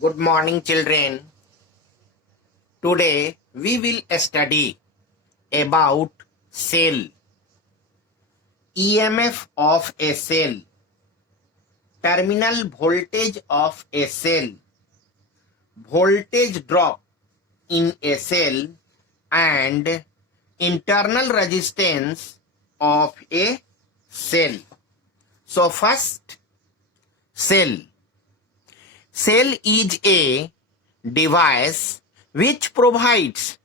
Good morning, children. Today we will study about cell, EMF of a cell, terminal voltage of a cell, voltage drop in a cell, and internal resistance of a cell. So first, cell. Cell is a device which provides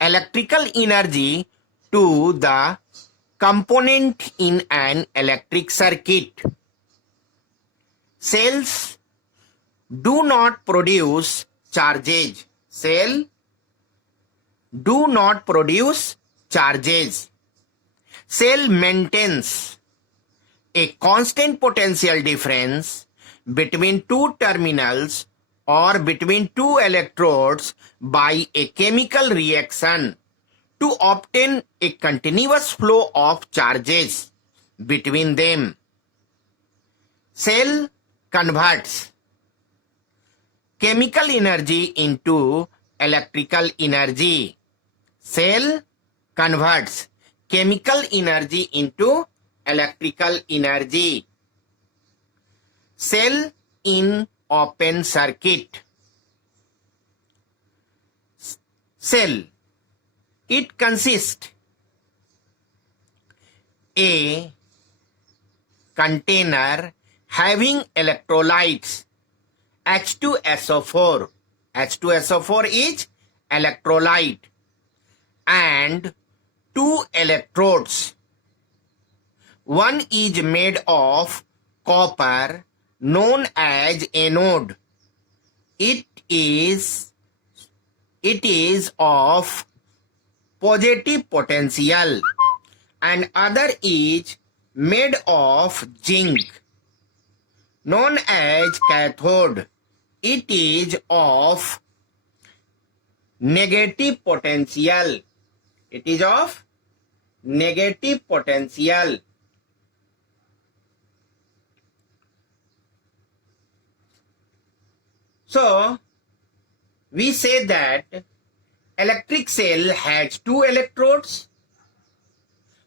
electrical energy to the component in an electric circuit. Cells do not produce charges. Cell do not produce charges. Cell maintains a constant potential difference between two terminals or between two electrodes by a chemical reaction to obtain a continuous flow of charges between them. Cell converts chemical energy into electrical energy. Cell converts chemical energy into electrical energy. Cell in open circuit. Cell. It consists a container having electrolytes H2SO4. H2SO4 is electrolyte and two electrodes. One is made of copper known as anode. It is of positive potential and other is made of zinc known as cathode. It is of negative potential. It is of negative potential. So, we say that electric cell has two electrodes,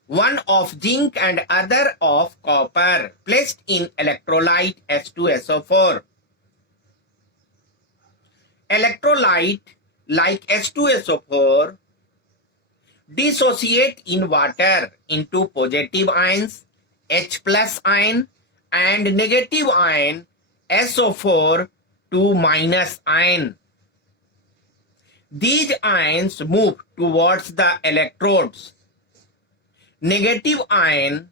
one of zinc and other of copper, placed in electrolyte H2SO4. Electrolyte like H2SO4 dissociate in water into positive ions H plus ion and negative ion SO4 to minus ion. These ions move towards the electrodes. Negative ion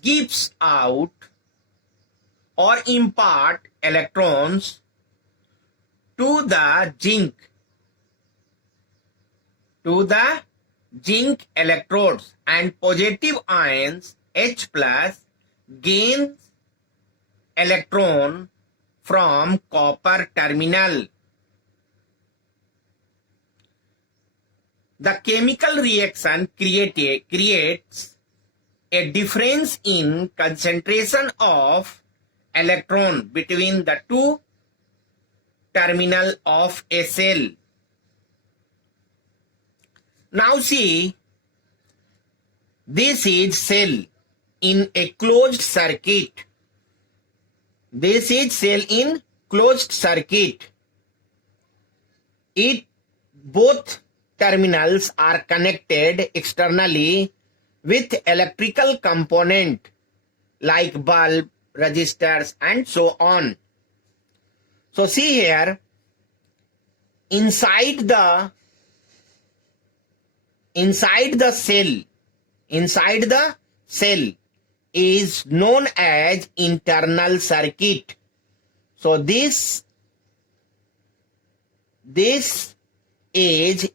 gives out or impart electrons to the zinc electrodes, and positive ions H plus gains electron from copper terminal. The chemical reaction creates a difference in concentration of electron between the two terminals of a cell. Now see, this is cell in a closed circuit. This is cell in closed circuit. Both terminals are connected externally with electrical component like bulb, resistors and so on. So see here, inside the cell is known as internal circuit. So this is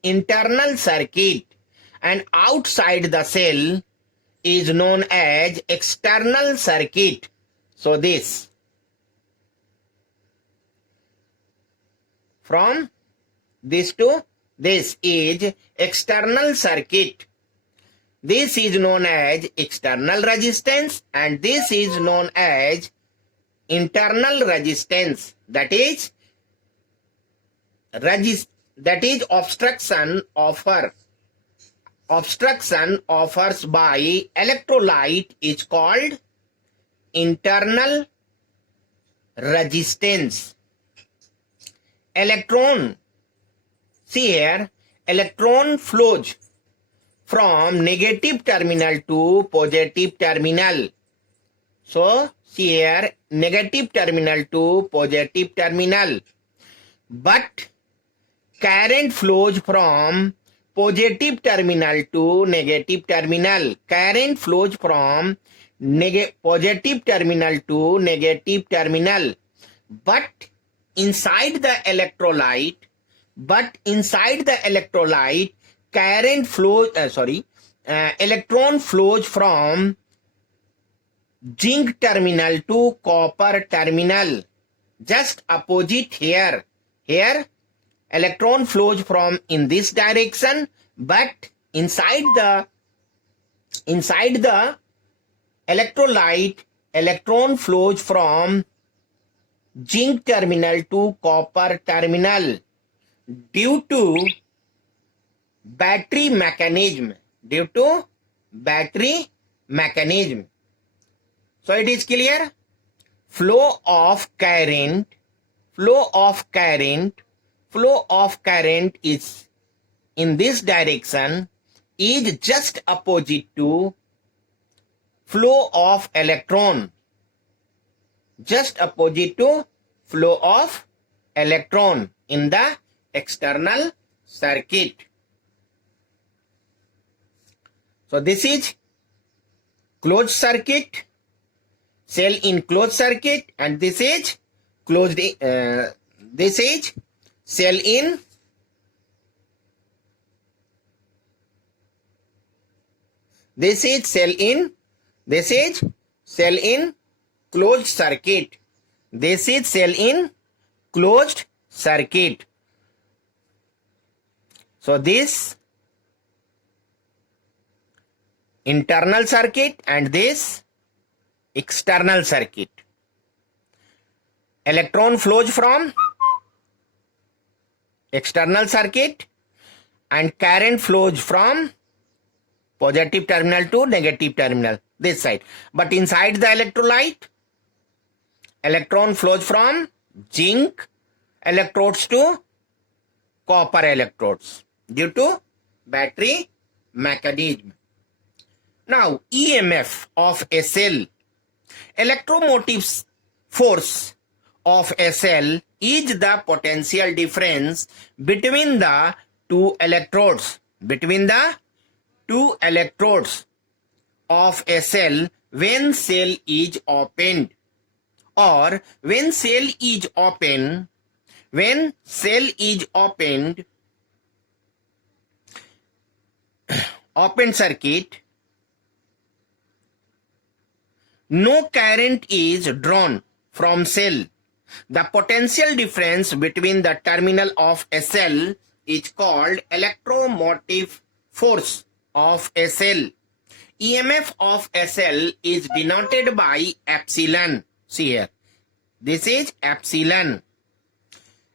internal circuit, and outside the cell is known as external circuit. So this from this to this is external circuit. This is known as external resistance and this is known as internal resistance, that is obstruction offers by electrolyte is called internal resistance. Electron, see here, electron flows from negative terminal to positive terminal. So see here, negative terminal to positive terminal. But current flows from positive terminal to negative terminal. Current flows from positive terminal to negative terminal. But inside the electrolyte, current flows, electron flows from zinc terminal to copper terminal. Just opposite here. Here, electron flows from in this direction, but inside the electrolyte, electron flows from zinc terminal to copper terminal due to battery mechanism. So it is clear. Flow of current is in this direction is just opposite to flow of electron. Just opposite to flow of electron in the external circuit. So this is closed circuit, cell in closed circuit, and this is closed. This is cell in closed circuit. This is cell in closed circuit. So this internal circuit and this external circuit. Electron flows from external circuit and current flows from positive terminal to negative terminal, this side. But inside the electrolyte, electron flows from zinc electrodes to copper electrodes due to battery mechanism. Now, EMF of a cell. Electromotive force of a cell is the potential difference between the two electrodes. Of a cell when cell is opened, or when cell is opened, open circuit, no current is drawn from cell. The potential difference between the terminal of a cell is called electromotive force of a cell. EMF of a cell is denoted by epsilon. See here, this is epsilon.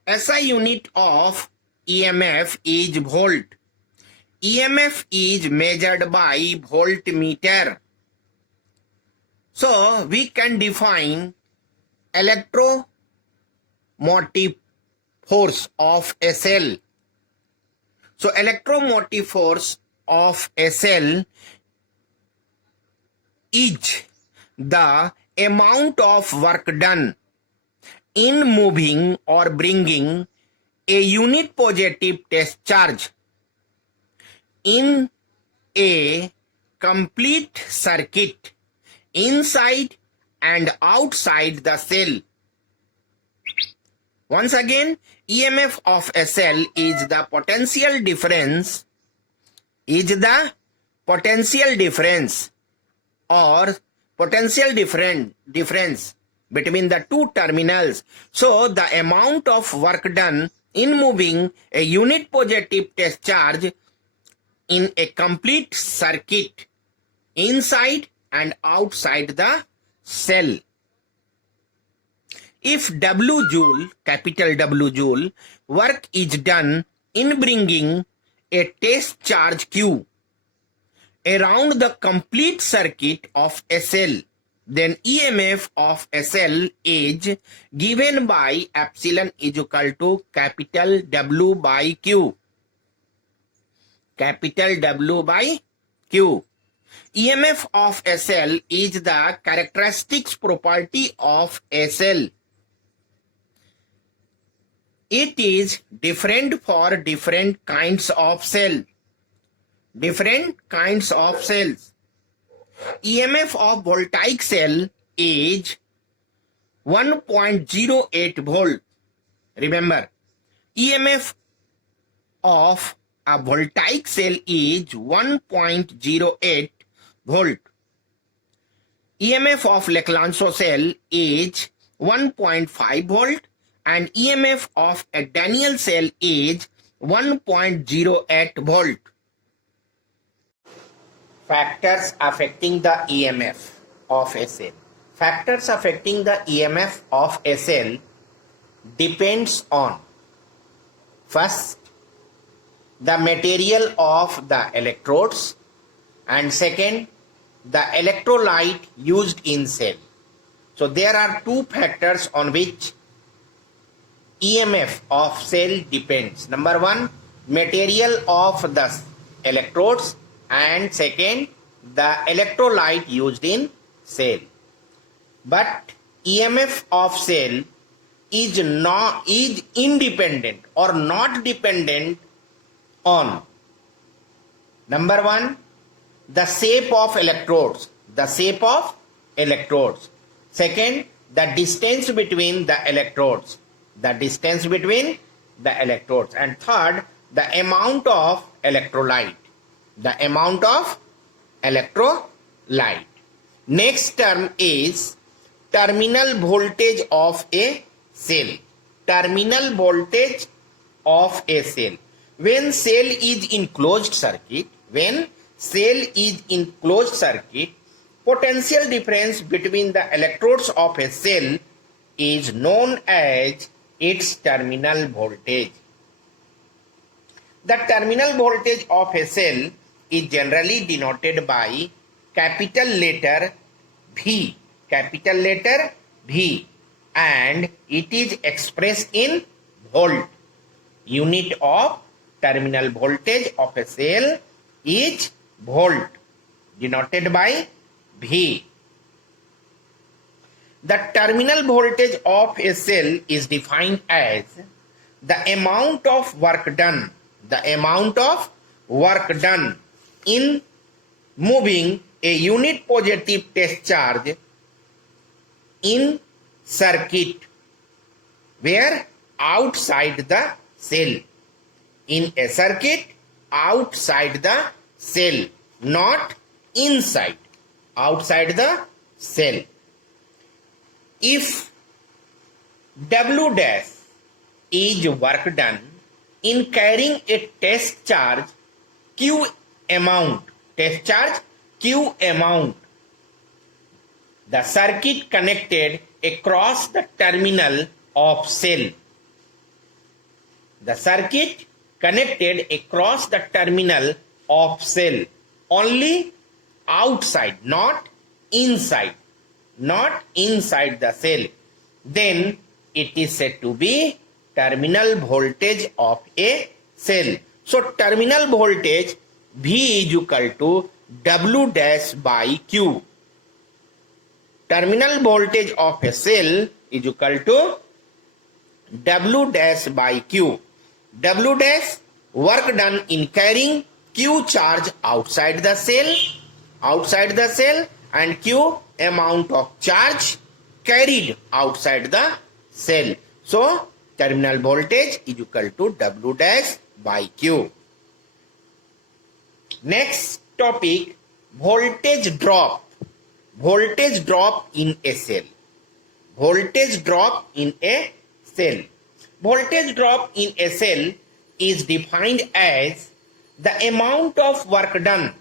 SI unit of EMF is volt. EMF is measured by voltmeter. So we can define electromotive force of a cell. So electromotive force of a cell is the amount of work done in moving or bringing a unit positive test charge in a complete circuit inside and outside the cell. Once again, EMF of a cell is the potential difference between the two terminals. So the amount of work done in moving a unit positive test charge in a complete circuit inside and outside the cell. If W joule, capital W joule, work is done in bringing a test charge Q around the complete circuit of a cell, then EMF of a cell is given by epsilon is equal to capital W by Q. Capital W by Q. EMF of a cell is the characteristics property of a cell. It is different for different kinds of cell. Different kinds of cells. EMF of voltaic cell is 1.08 volt. Remember, EMF of a voltaic cell is 1.08 volt. EMF of Leclancho cell is 1.5 volt and EMF of a Daniell cell is 1.08 volt. Factors affecting the EMF of a cell. Factors affecting the EMF of a cell depends on, first, the material of the electrodes, and second, the electrolyte used in cell. So there are two factors on which EMF of cell depends. Number one, material of the electrodes, and second, the electrolyte used in cell. But EMF of cell is independent or not dependent on, number one, the shape of electrodes. The shape of electrodes. Second, the distance between the electrodes. The distance between the electrodes. And third, the amount of electrolyte. The amount of electrolyte. Next term is terminal voltage of a cell. Terminal voltage of a cell. When cell is in closed circuit, potential difference between the electrodes of a cell is known as its terminal voltage. The terminal voltage of a cell is generally denoted by capital letter V, and it is expressed in volt. Unit of terminal voltage of a cell is volt, denoted by V. The terminal voltage of a cell is defined as the amount of work done in moving a unit positive test charge in circuit where outside the cell. In a circuit outside the cell, not inside, outside the cell. If W dash is work done in carrying a test charge Q amount, the circuit connected across the terminal of cell. The circuit connected across the terminal of cell only outside, not inside the cell, then it is said to be terminal voltage of a cell. So terminal voltage V is equal to W dash by Q. Terminal voltage of a cell is equal to W dash by Q. W dash, work done in carrying Q charge outside the cell, and Q, amount of charge carried outside the cell. So terminal voltage is equal to W dash by Q. Next topic, voltage drop. Voltage drop in a cell. Voltage drop in a cell. Voltage drop in a cell is defined as the amount of work done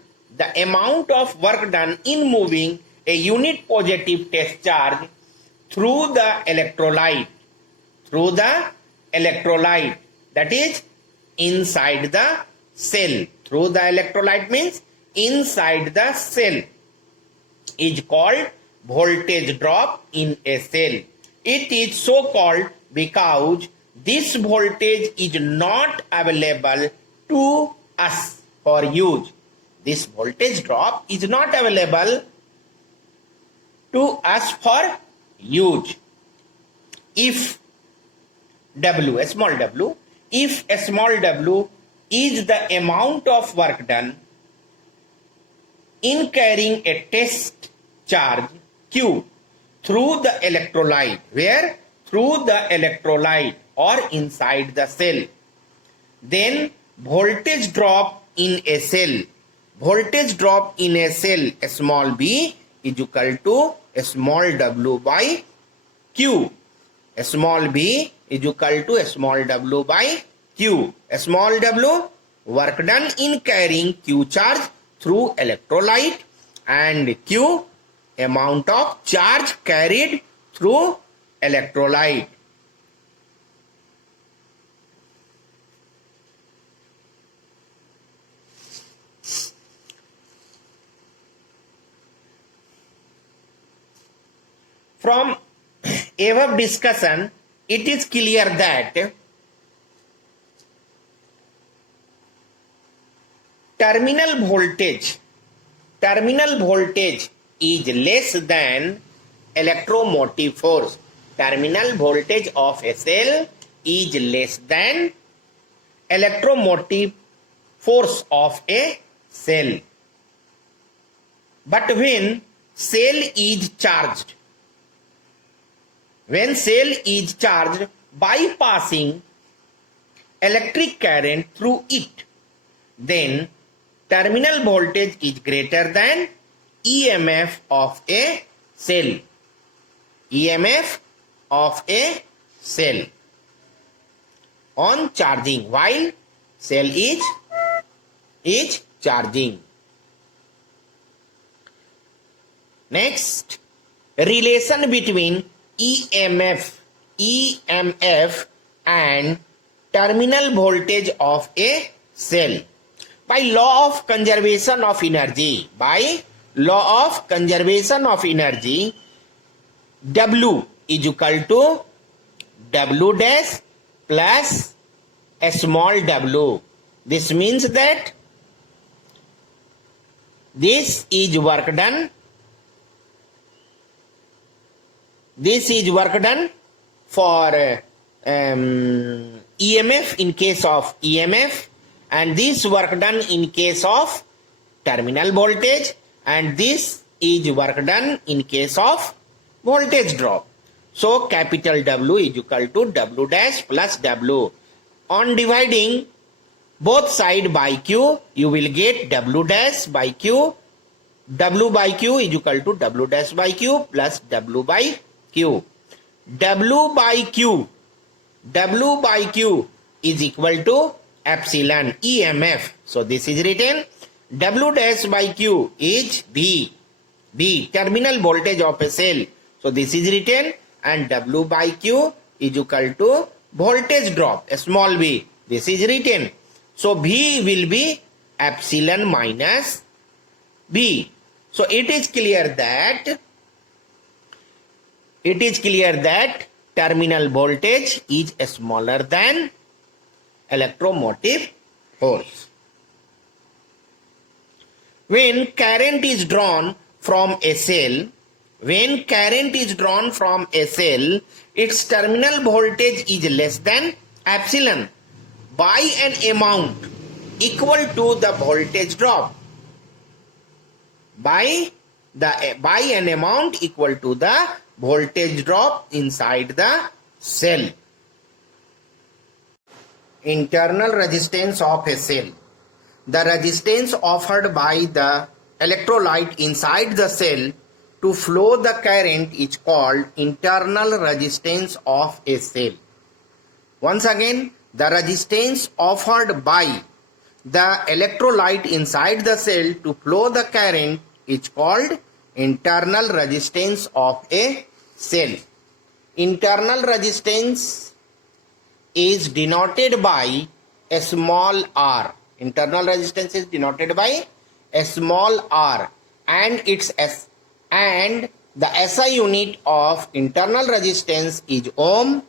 in moving a unit positive test charge through the electrolyte, that is inside the cell. Through the electrolyte means inside the cell, is called voltage drop in a cell. It is so called because this voltage is not available to us for use. This voltage drop is not available to us for use. If W, a small w, if a small w is the amount of work done in carrying a test charge Q through the electrolyte, where through the electrolyte or inside the cell, then voltage drop in a cell, a small b is equal to a small w by q. A small b is equal to a small w by q. A small w, work done in carrying q charge through electrolyte, and q, amount of charge carried through electrolyte. From above discussion, it is clear that terminal voltage is less than electromotive force. Terminal voltage of a cell is less than electromotive force of a cell. But when cell is charged, by passing electric current through it, then terminal voltage is greater than EMF of a cell. On charging, while cell is charging. Next, relation between EMF and terminal voltage of a cell. By law of conservation of energy, W is equal to W dash plus a small w. This means that this is work done. This is work done for EMF in case of EMF, and this work done in case of terminal voltage, and this is work done in case of voltage drop. So capital W is equal to W dash plus W. On dividing both side by Q, you will get W dash by Q. W by Q is equal to W dash by Q plus W by Q. W by Q is equal to epsilon EMF. So this is written W dash by Q is B, terminal voltage of a cell. So this is written, and W by Q is equal to voltage drop, a small b. This is written. So V will be epsilon minus B. So it is clear that terminal voltage is smaller than electromotive force. When current is drawn from a cell, its terminal voltage is less than epsilon by an amount equal to the voltage drop. By an amount equal to the voltage drop inside the cell. Internal resistance of a cell. The resistance offered by the electrolyte inside the cell to flow the current is called internal resistance of a cell. Once again, the resistance offered by the electrolyte inside the cell to flow the current is called internal resistance of a cell. internal resistance is denoted by a small r. Internal resistance is denoted by a small r, and the SI unit of internal resistance is ohm.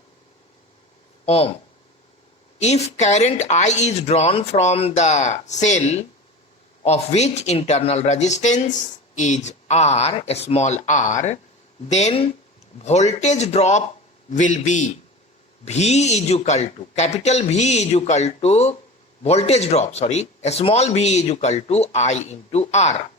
If current I is drawn from the cell of which internal resistance is R, a small r, then voltage drop will be V is equal to, capital V is equal to voltage drop, a small v is equal to I into R.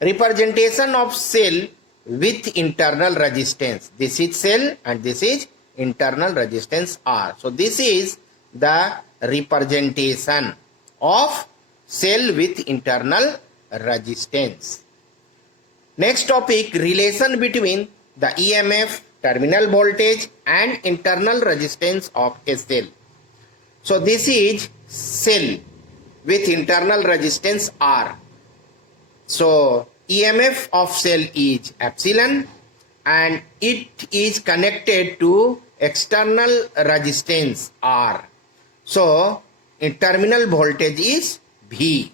Representation of cell with internal resistance. This is cell and this is internal resistance R. So this is the representation of cell with internal resistance. Next topic, relation between the EMF, terminal voltage and internal resistance of a cell. So this is cell with internal resistance R. So EMF of cell is epsilon and it is connected to external resistance R. So terminal voltage is V.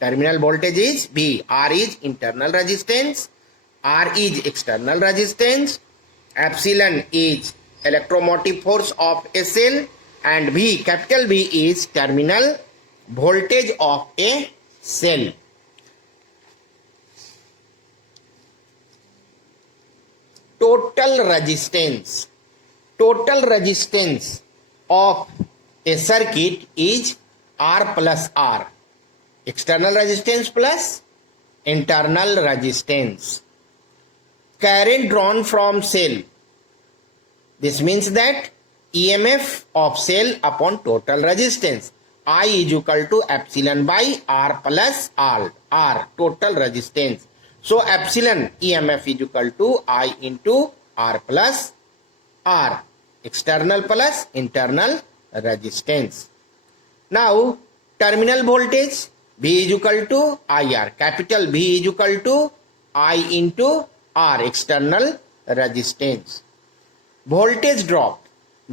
Terminal voltage is V. R is internal resistance, R is external resistance, epsilon is electromotive force of a cell, and V, capital V, is terminal voltage of a cell. Total resistance of a circuit is R plus R. External resistance plus internal resistance. Current drawn from cell. This means that EMF of cell upon total resistance. I is equal to epsilon by R plus R, total resistance. So epsilon EMF is equal to I into R plus R, external plus internal resistance. Now terminal voltage V is equal to IR, capital V is equal to I into R, external resistance. Voltage drop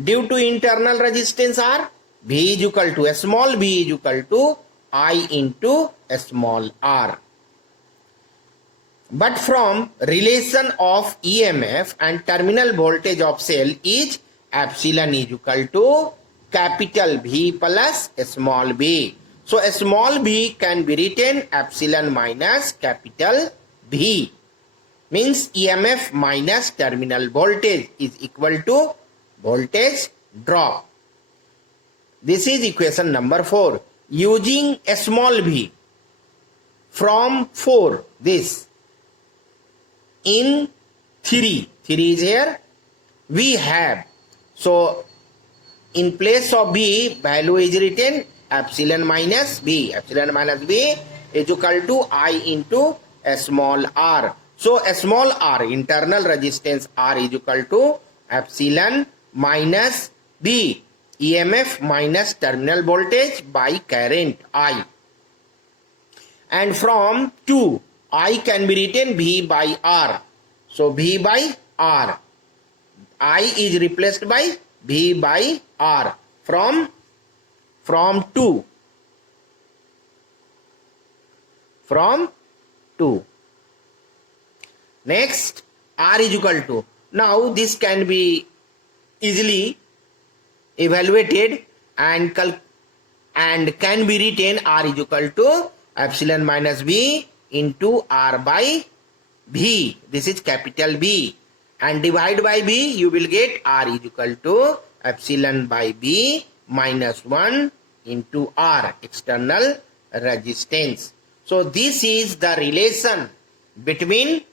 due to internal resistance R, V is equal to a small v is equal to I into a small r. But from relation of EMF and terminal voltage of cell is epsilon is equal to capital V plus a small v. So a small v can be written epsilon minus capital V. Means EMF minus terminal voltage is equal to voltage drop. This is equation number 4. Using a small v from 4, this in 3 is here, we have, so in place of b, value is written epsilon minus b. Epsilon minus b is equal to I into a small r. So a small r, internal resistance r, is equal to epsilon minus b, EMF minus terminal voltage by current I. And from 2, I can be written V by R. So V by R. I is replaced by V by R. From 2. From 2. Next, R is equal to. Now this can be easily evaluated and can be written R is equal to epsilon minus V into R by V. This is capital V. And divide by V, you will get R is equal to epsilon by V minus 1 into R, external resistance. So this is the relation between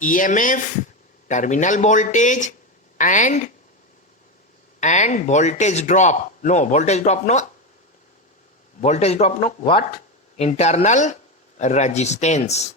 EMF, terminal voltage and voltage drop. Voltage drop no. What? Internal resistance.